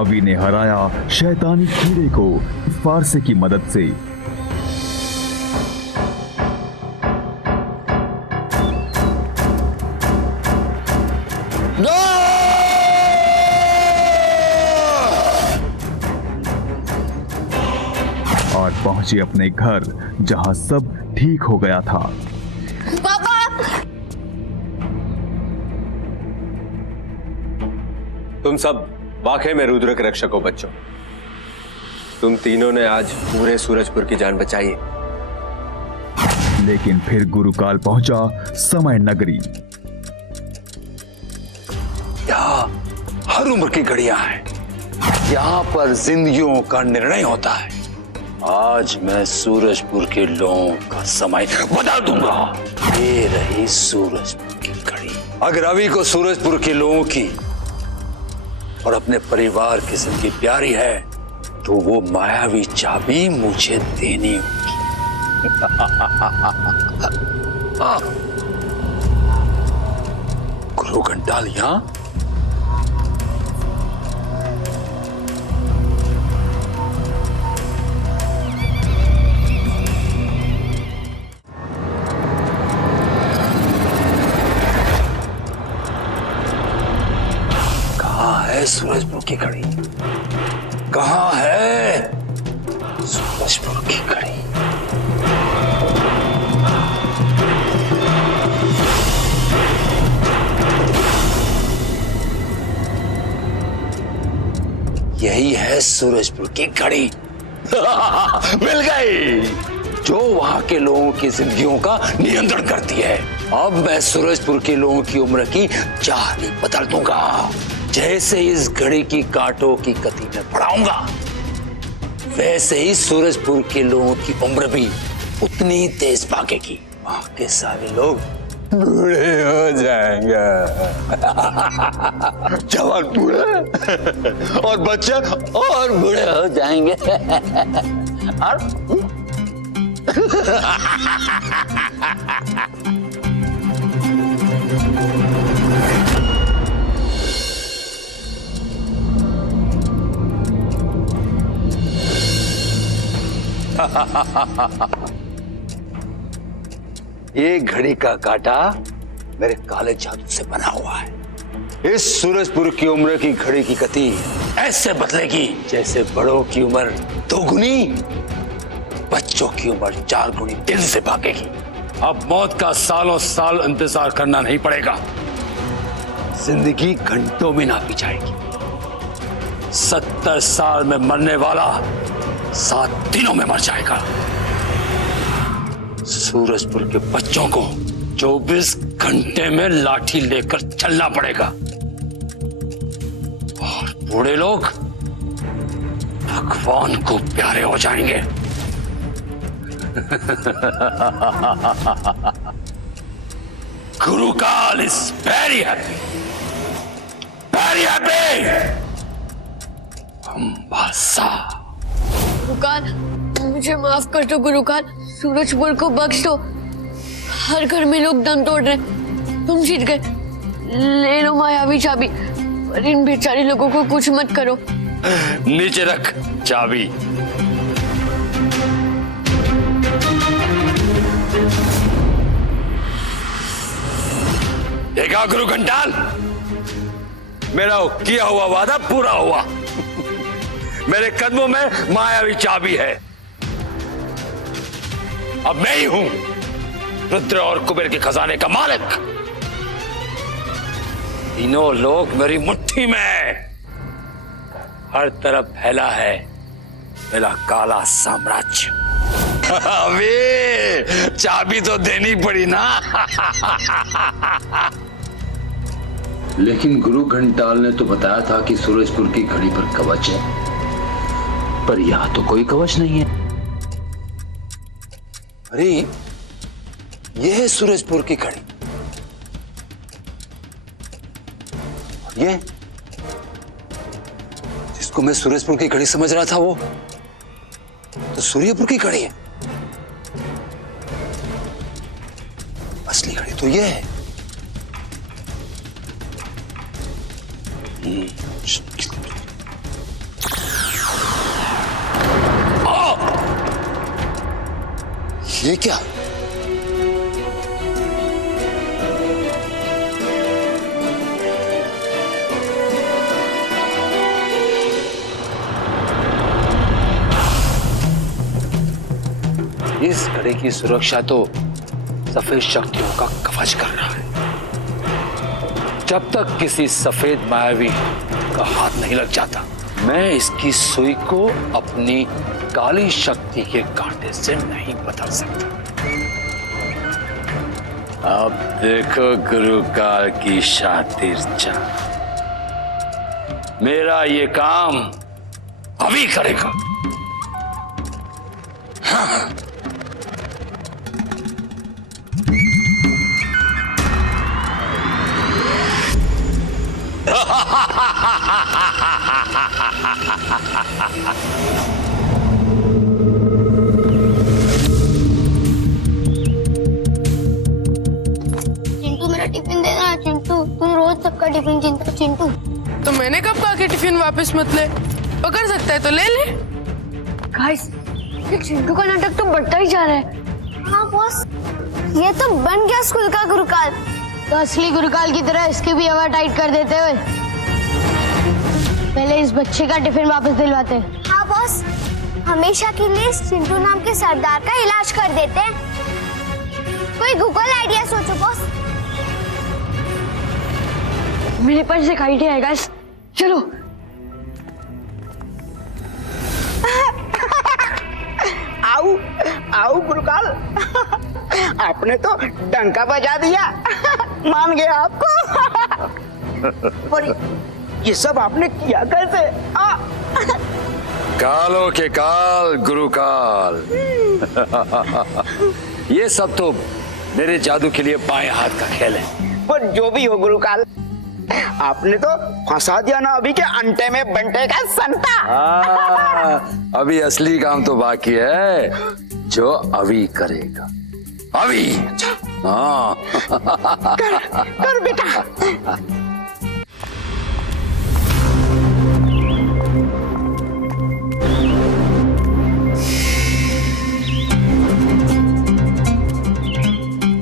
अवि ने हराया शैतानी कीड़े को फारसे की मदद से। और पहुंची अपने घर, जहां सब ठीक हो गया था। पापा! तुम सब वाकई में रुद्र के रक्षक हो बच्चों। तुम तीनों ने आज पूरे सूरजपुर की जान बचाई है। लेकिन फिर गुरुकाल पहुंचा समय नगरी। यहाँ हर उम्र की घड़ियां हैं। यहाँ पर जिंदगियों का निर्णय होता है। आज मैं सूरजपुर के लोगों का समय बदल दूंगा। ये रही सूरजपुर की घड़ी। अगर अभी को सूरजपुर के लोगों की और अपने परिवार की जिंदगी प्यारी है तो वो मायावी चाबी मुझे देनी होगी। गुरु घंटाल यहाँ? सूरजपुर की घड़ी कहाँ है? सूरजपुर की घड़ी। यही है सूरजपुर की घड़ी। मिल गई, जो वहां के लोगों की जिंदगियों का नियंत्रण करती है। अब मैं सूरजपुर के लोगों की उम्र की चाली बदल दूंगा। जैसे इस घड़ी की कांटों की गति में बढ़ाऊंगा, वैसे ही सूरजपुर के लोगों की उम्र भी उतनी ही तेज भागेगी। वहां के सारे लोग बूढ़े हो जाएंगे। जवान बूढ़े और बच्चे और बूढ़े हो जाएंगे। और ये घड़ी का कांटा मेरे काले जादू से बना हुआ है। इस सूरजपुर की उम्र की घड़ी की गति ऐसे बदलेगी जैसे बड़ों की उम्र 2 गुनी, बच्चों की उम्र 4 गुनी तेजी से भागेगी। अब मौत का सालों साल इंतजार करना नहीं पड़ेगा। जिंदगी घंटों में नापी जाएगी। 70 साल में मरने वाला 7 दिनों में मर जाएगा। सूरजपुर के बच्चों को 24 घंटे में लाठी लेकर चलना पड़ेगा और बूढ़े लोग भगवान को प्यारे हो जाएंगे। Gurukal is very happy, very happy. Gurukal, मुझे माफ कर दो गुरुकाल। सूरजपुर को बख्श दो। हर घर में लोग दम तोड़ रहे। तुम जीत गए। ले लो मायावी चाबी, पर इन बेचारे लोगों को कुछ मत करो। नीचे रख चाबी। देखा गुरु घंटाल, मेरा किया हुआ वादा पूरा हुआ। मेरे कदमों में मायावी चाबी है। अब मैं ही हूं रुद्र और कुबेर के खजाने का मालिक। तीनों लोग मेरी मुट्ठी में। हर तरफ फैला है मेरा काला साम्राज्य। अबे चाबी तो देनी पड़ी ना। लेकिन गुरु घंटाल ने तो बताया था कि सूरजपुर की घड़ी पर कवच है, पर यहां तो कोई कवच नहीं है। अरे ये है सूरजपुर की घड़ी। ये जिसको मैं सूरजपुर की घड़ी समझ रहा था वो तो सूर्यपुर की घड़ी है। असली घड़ी तो ये है। ये क्या? इस घड़ी की सुरक्षा तो सफेद शक्तियों का कवच कर रहा है। जब तक किसी सफेद मायावी का हाथ नहीं लग जाता, मैं इसकी सुई को अपनी काली शक्ति के कांटे से नहीं बदल सकता। अब देखो गुरुकाल की शातिर चाल, मेरा ये काम अभी करेगा। हाँ। चिंटू मेरा टिफिन देना। चिंटू तुम रोज सबका टिफिन छीनते हो। चिंटू तो मैंने कब कहा कि टिफिन वापस मत ले, पकड़ सकता है तो ले ले। गाइस, ये चिंटू का नाटक तो बढ़ता ही जा रहा है। हाँ बॉस, ये तो बन गया स्कूल का गुरुकाल। तो असली गुरुकाल की तरह इसकी भी हवा टाइट कर देते हुए पहले इस बच्चे का टिफिन वापस दिलवाते हैं। हाँ बॉस, हमेशा के लिए इस चिंटू नाम के सरदार का इलाज कर देते हैं। कोई गूगल आइडिया सोचो बॉस। मेरे पास एक आइडिया है गाइस, चलो। आओ आओ गुरुकाल, आपने तो डंका बजा दिया। मान गया आपको। पर ये सब आपने किया कैसे? कालों के काल गुरुकाल। ये सब तो मेरे जादू के लिए बाएं हाथ का खेल है। पर जो भी हो गुरुकाल, आपने तो फंसा दिया ना अभी के अंटे में बंटे का संता। अभी असली काम तो बाकी है, जो अभी करेगा। अभी हाँ। कर बेटा।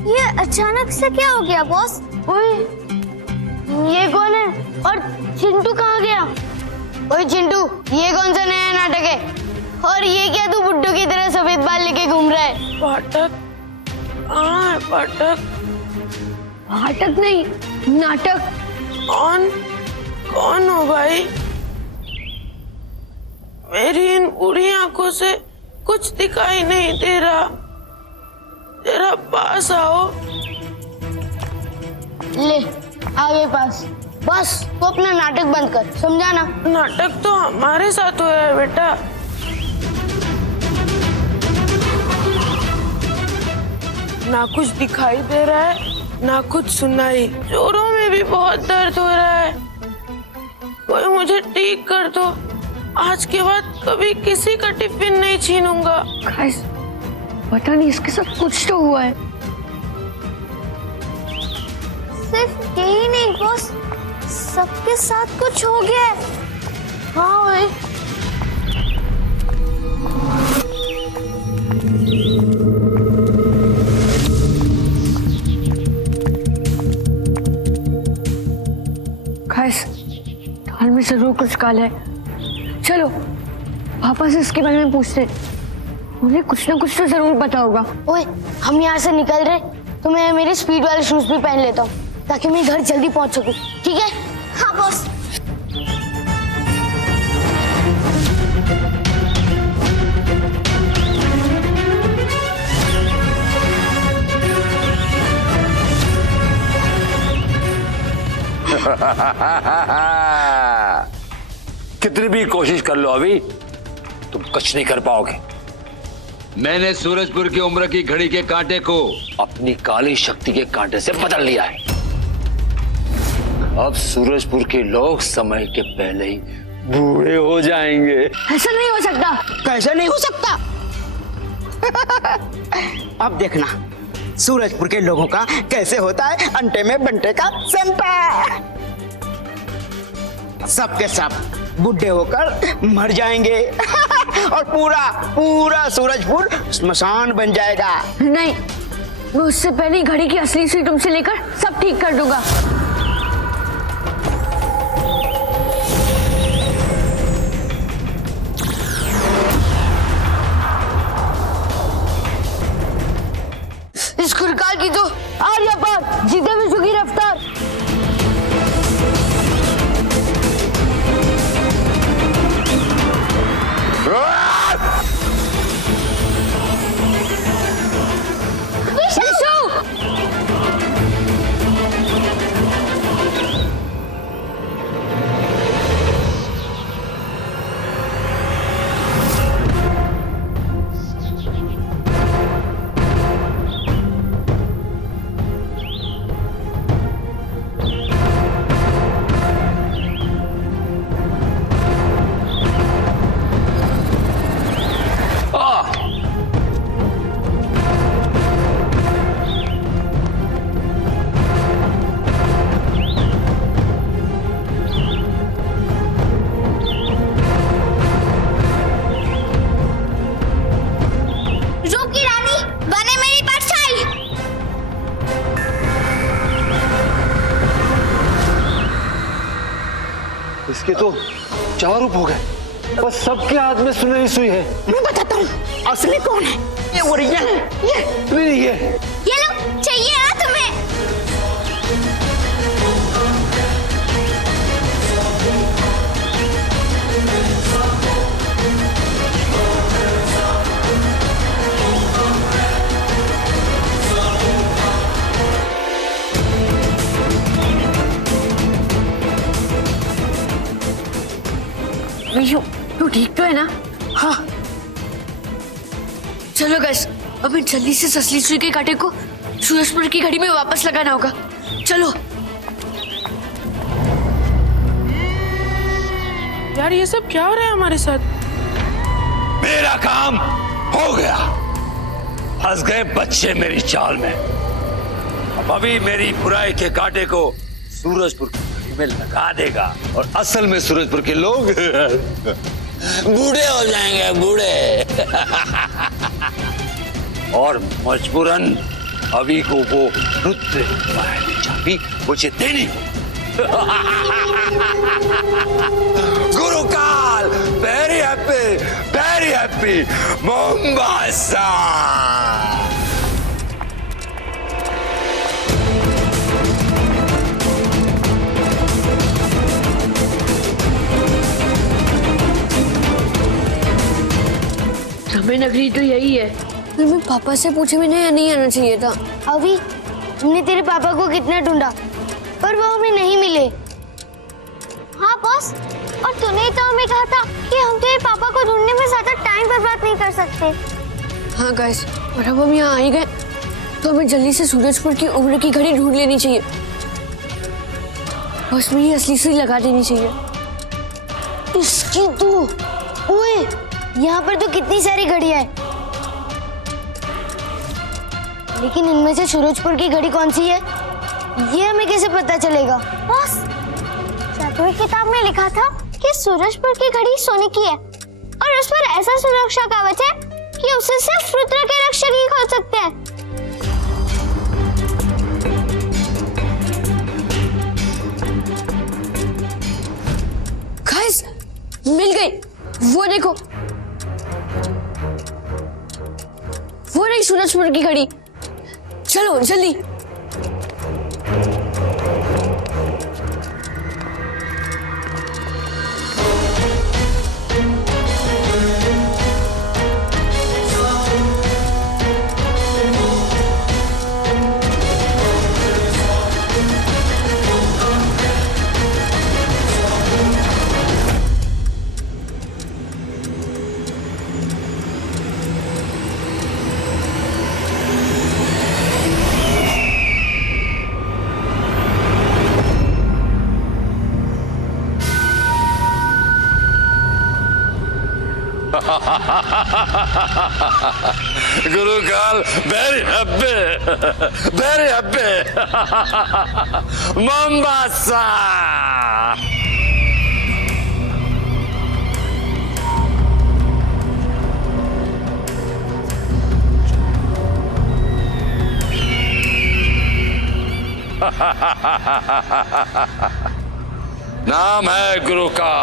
ये अचानक से क्या हो गया बॉस? ओए, ये कौन है और चिंटू कहाँ गया? ओए चिंटू, ये कौन सा नया नाटक है? और ये क्या तू बुड्ढू की तरह सफेद बाल लेके घूम रहा है? पाठक, हाँ पाठक। नाटक नहीं, नाटक। कौन कौन हो भाई? मेरी इन बूढ़ी आंखों से कुछ दिखाई नहीं दे रहा, जरा पास आओ। ले आगे पास। बस तो अपना नाटक बंद कर, समझा ना? नाटक तो हमारे साथ हुआ है बेटा। ना कुछ दिखाई दे रहा है, ना कुछ सुनाई। जोरों में भी बहुत दर्द हो रहा है। कोई मुझे ठीक कर दो। आज के बाद कभी किसी का टिफिन नहीं छीनूंगा। गाइस, पता नहीं इसके साथ कुछ तो हुआ है। सिर्फ यही नहीं बॉस, सबके साथ कुछ हो गया है। हाँ ओए, गाइस, दाल में जरूर कुछ काला है। चलो पापा से इसके बारे में पूछते हैं, उन्हें कुछ ना कुछ तो जरूर पता होगा। ओए, हम यहाँ से निकल रहे तो मैं मेरे स्पीड वाले शूज भी पहन लेता हूँ ताकि मैं घर जल्दी पहुँच सकूँ। ठीक है? हाँ बॉस। कितनी भी कोशिश कर लो अभी, तुम कुछ नहीं कर पाओगे। मैंने सूरजपुर की उम्र की घड़ी के कांटे को अपनी काली शक्ति के कांटे से बदल लिया है। अब सूरजपुर के लोग समय के पहले ही बूढ़े हो जाएंगे। ऐसा नहीं हो सकता। कैसे नहीं हो सकता? अब देखना सूरजपुर के लोगों का कैसे होता है अंटे में बंटे का संता। सबके सब बुढ़े होकर मर जाएंगे। और पूरा पूरा सूरजपुर स्मशान बन जाएगा। नहीं, मैं उससे पहले ही घड़ी की असली सुई तुमसे लेकर सब ठीक कर दूंगा। इस खुरकार की तो आर्या पार जीते विश्व की रफ्तार। इसके तो 4 रूप हो गए, बस सबके हाथ में सुनहरी सुई है। मैं बताता हूँ असली कौन है। ये ओरिजिनल है। ये नहीं ये लो, चाहिए ना तुम्हें? विशु, तू ठीक तो है ना? हाँ। चलो गाइस, अभी जल्दी से असली सुई के कांटे को सूरजपुर की घड़ी में वापस लगाना होगा। चलो। यार ये सब क्या हो रहा है हमारे साथ? मेरा काम हो गया। फंस गए बच्चे मेरी चाल में। अब अभी मेरी बुराई के कांटे को सूरजपुर की घड़ी में लगा देगा और असल में सूरजपुर के लोग बूढ़े हो जाएंगे, बूढ़े। और मजबूरन अभी को वो रुद्र वाली चाबी मुझे देनी हो। गुरुकाल, वेरी हैप्पी मोम्बासा। हमें नगरी तो यही है। फिर मैं पापा से पूछे बिना नहीं आना चाहिए था। अभी हमने तेरे पापा को कितना ढूंढा पर वो हमें नहीं मिले। हाँ बॉस, और तूने तो हमें कहा था कि हम तेरे पापा को ढूंढने में ज्यादा टाइम बर्बाद नहीं कर सकते। हाँ गाइस, और अब हम यहाँ आ ही गए तो हमें जल्दी से सूरजपुर की उम्र की घड़ी ढूंढ लेनी चाहिए। बस में ही असली सुई लगा देनी चाहिए। इसकी तो ओए, यहाँ पर तो कितनी सारी घड़ियां हैं, लेकिन इनमें से सूरजपुर की घड़ी कौन सी है ये हमें कैसे पता चलेगा? बॉस, जादुई किताब में लिखा था कि सूरजपुर की घड़ी सोने की है और उस पर ऐसा सुरक्षा कवच है कि उसे सिर्फ रुद्र के रक्षक ही खोल सकते हैं। गाइस, मिल गई। वो देखो, वो रही सूरजपुर की घड़ी। चलो जल्दी। गुरुकाल, very happy मोम्बासा। नाम है गुरु का,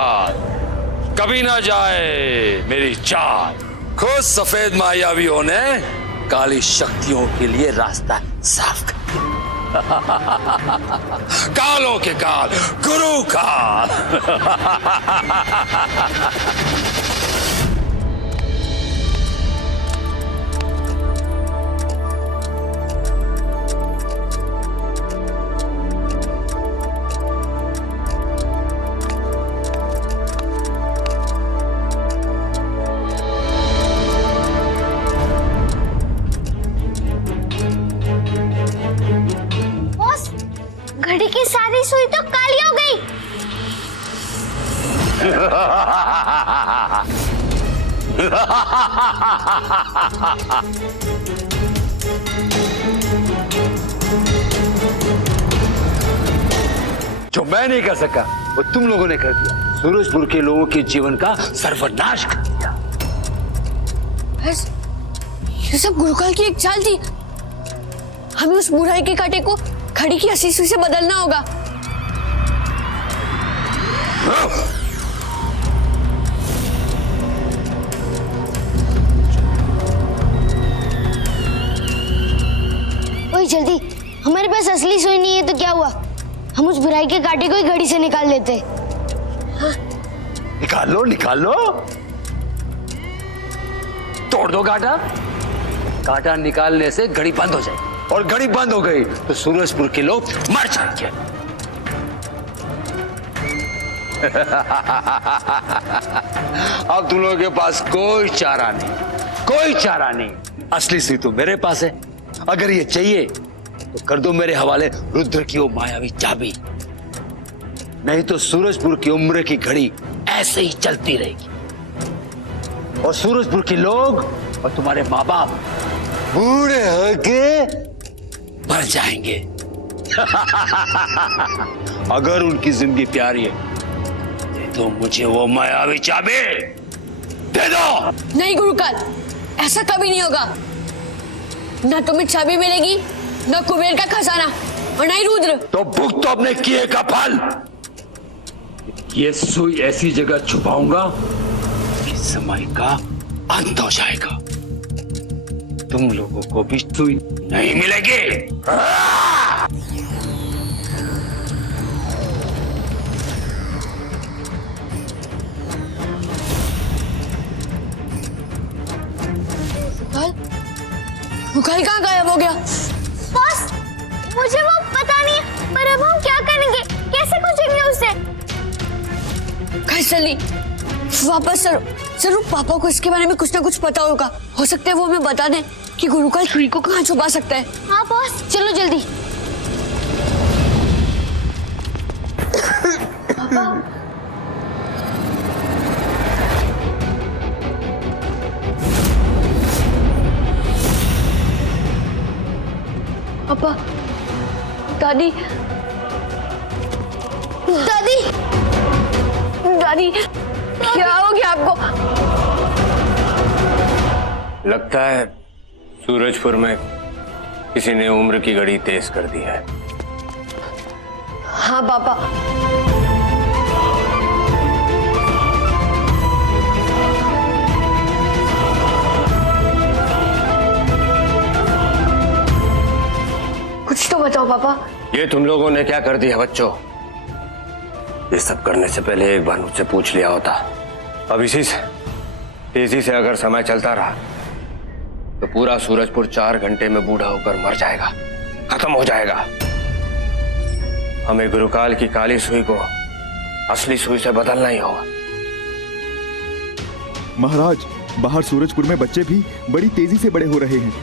कभी ना जाए मेरी चाल। खुद सफेद मायावियों ने काली शक्तियों के लिए रास्ता साफ कर दिया। कालों के काल गुरु काल। घड़ी की सारी सुई तो काली हो गई। जो मैं नहीं कर सका वो तुम लोगों ने कर दिया। सूरजपुर के लोगों के जीवन का सर्वनाश कर दिया। बस ये सब गुरुकाल की एक चाल थी। हमें उस बुराई के कांटे को घड़ी की हंसी सुई से बदलना होगा। ओए जल्दी, हमारे पास असली सुई नहीं है तो क्या हुआ? हम उस बुराई के कांटे को ही घड़ी से निकाल लेते। हाँ। निकाल लो निकाल लो, तोड़ दो कांटा। कांटा निकालने से घड़ी बंद हो जाएगी, और घड़ी बंद हो गई तो सूरजपुर के लोग मर जाएंगे। अब तुम लोगों के पास कोई चारा नहीं, कोई चारा नहीं। असली सुई तो मेरे पास है। अगर ये चाहिए तो कर दो मेरे हवाले रुद्र की वो मायावी चाबी, नहीं तो सूरजपुर की उम्र की घड़ी ऐसे ही चलती रहेगी और सूरजपुर के लोग और तुम्हारे माँ बाप बूढ़े होके मर जाएंगे। अगर उनकी जिंदगी प्यारी है तो मुझे वो मायावी चाबी दे दो। नहीं गुरुकाल, ऐसा कभी नहीं होगा। ना तुम्हें चाबी मिलेगी, ना कुबेर का खजाना, और ना ही रुद्र। तो भुगतो तो अपने किए का फल। ये सुई ऐसी जगह छुपाऊंगा कि समय का अंत हो जाएगा। तुम लोगों को भी सुई नहीं मिलेगी। रुकाल कहाँ गायब हो गया? बॉस, मुझे वो पता नहीं, पर अब हम क्या करेंगे? कैसे पूछेंगे उससे? कैसे ली? वापस चलो, जरूर पापा को इसके बारे में कुछ ना कुछ पता होगा। हो सकता है वो हमें बता दें कि गुरुकाल घड़ी को कहाँ छुपा सकता है। हाँ बॉस, चलो जल्दी। पापा, पापा, दादी, दादी, दादी, क्या हो गया आपको? लगता है सूरजपुर में किसी ने उम्र की घड़ी तेज कर दी है। हाँ पापा, कुछ तो बताओ पापा। ये तुम लोगों ने क्या कर दिया बच्चों? ये सब करने से पहले एक बार मुझसे पूछ लिया होता। अब इसी से तेजी से अगर समय चलता रहा तो पूरा सूरजपुर 4 घंटे में बूढ़ा होकर मर जाएगा, खत्म हो जाएगा। हमें गुरुकाल की काली सुई को असली सुई से बदलना ही होगा। महाराज, बाहर सूरजपुर में बच्चे भी बड़ी तेजी से बड़े हो रहे हैं।